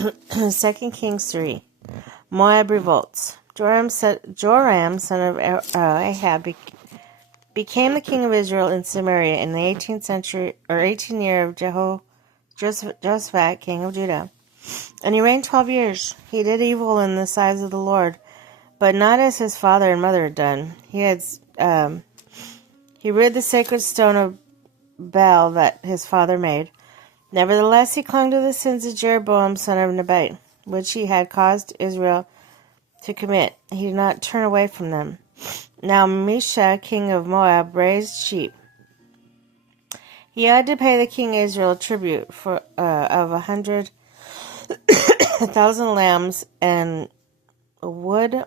2 Kings 3. Moab revolts. Joram, son of Ahab, became the king of Israel in Samaria in the 18th century, or 18th year of Jehoshaphat, king of Judah. And he reigned 12 years. He did evil in the sight of the Lord, but not as his father and mother had done. He rid the sacred stone of Baal that his father made. Nevertheless, he clung to the sins of Jeroboam, son of Nebat, which he had caused Israel to commit. He did not turn away from them. Now Misha, king of Moab, raised sheep. He had to pay the king of Israel tribute of 100,000 lambs and wood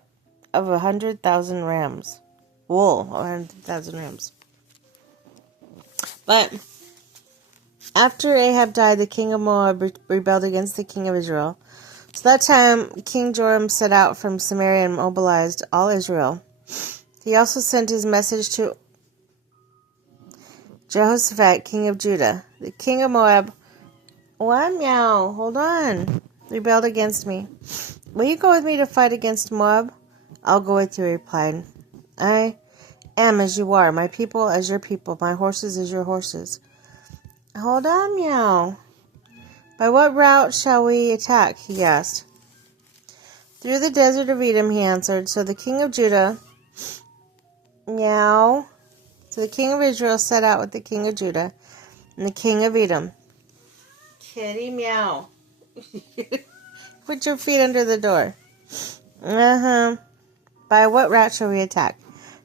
of 100,000 rams. Wool of 100,000 rams. But after Ahab died, the king of Moab rebelled against the king of Israel. So that time, King Joram set out from Samaria and mobilized all Israel. He also sent his message to Jehoshaphat, king of Judah. The king of Moab, hold on, rebelled against me. Will you go with me to fight against Moab? I'll go with you, he replied. I am as you are, my people as your people, my horses as your horses. Hold on, meow. By what route shall we attack? He asked. Through the desert of Edom, he answered. So the king of Judah, So the king of Israel set out with the king of Judah and the king of Edom. Kitty, meow. Put your feet under the door. By what route shall we attack?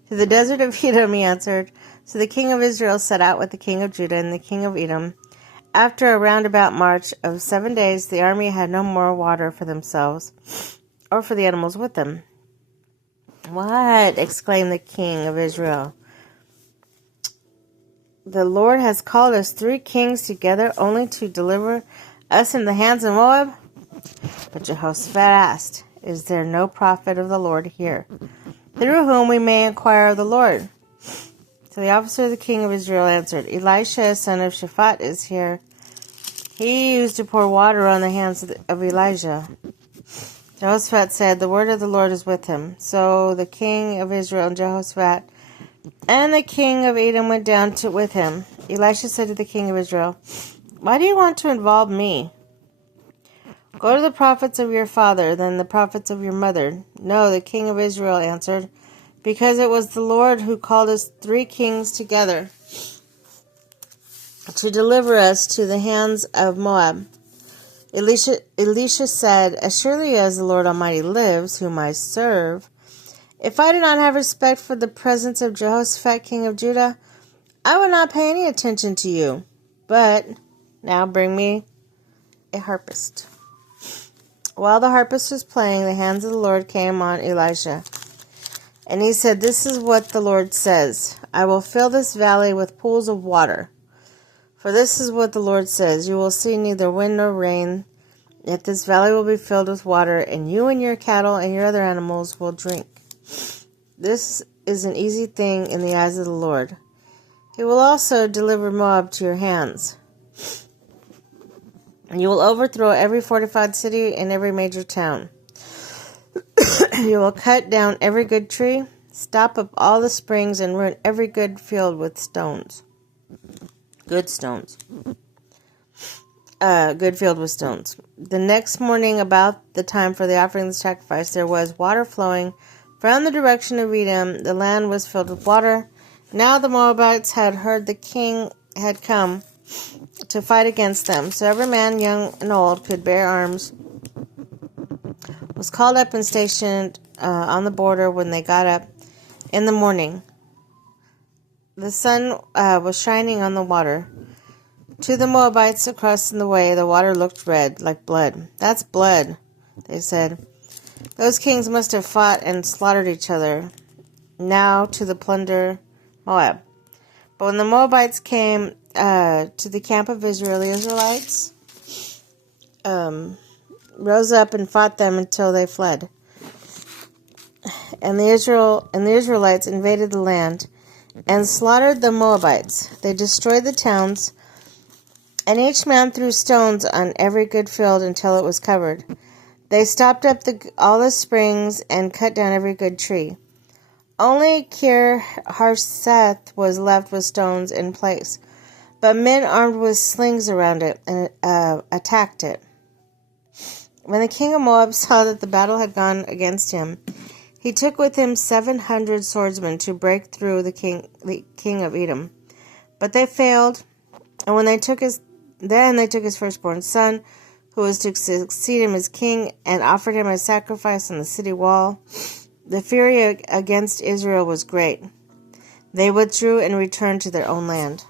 Through the desert of Edom, he answered. So the king of Israel set out with the king of Judah and the king of Edom. After a roundabout march of 7 days, the army had no more water for themselves or for the animals with them. What? Exclaimed the king of Israel. The Lord has called us 3 kings together only to deliver us in the hands of Moab? But Jehoshaphat asked, Is there no prophet of the Lord here, through whom we may inquire of the Lord? So the officer of the king of Israel answered, Elisha, son of Shaphat, is here. He used to pour water on the hands of Elijah. Jehoshaphat said, The word of the Lord is with him. So the king of Israel and Jehoshaphat and the king of Edom went down with him. Elisha said to the king of Israel, Why do you want to involve me? Go to the prophets of your father, then the prophets of your mother. No, the king of Israel answered, Because it was the Lord who called us 3 kings together to deliver us to the hands of Moab. Elisha said, As surely as the Lord Almighty lives, whom I serve, if I do not have respect for the presence of Jehoshaphat, king of Judah, I will not pay any attention to you. But now bring me a harpist. While the harpist was playing, the hands of the Lord came on Elisha. And he said, This is what the Lord says. I will fill this valley with pools of water. For this is what the Lord says. You will see neither wind nor rain, yet this valley will be filled with water, and you and your cattle and your other animals will drink. This is an easy thing in the eyes of the Lord. He will also deliver Moab to your hands. And you will overthrow every fortified city and every major town. You will cut down every good tree, stop up all the springs, and ruin every good field with stones. Good field with stones. The next morning, about the time for the offering of the sacrifice, there was water flowing from the direction of Edom. The land was filled with water. Now the Moabites had heard the king had come to fight against them. So every man, young and old, could bear arms, was called up and stationed on the border when they got up in the morning. The sun was shining on the water. To the Moabites across the way, the water looked red, like blood. That's blood, they said. Those kings must have fought and slaughtered each other. Now to plunder Moab. But when the Moabites came to the camp of Israel, the Israelites rose up and fought them until they fled. And the Israelites invaded the land and slaughtered the Moabites. They destroyed the towns And each man threw stones on every good field until it was covered. They stopped up all the springs and cut down every good tree. Only Kir Hareseth was left with stones in place, but men armed with slings around it and attacked it. When the king of Moab saw that the battle had gone against him, he took with him 700 swordsmen to break through the king of Edom. But they failed, and when they took his firstborn son, who was to succeed him as king, and offered him a sacrifice on the city wall. The fury against Israel was great. They withdrew and returned to their own land.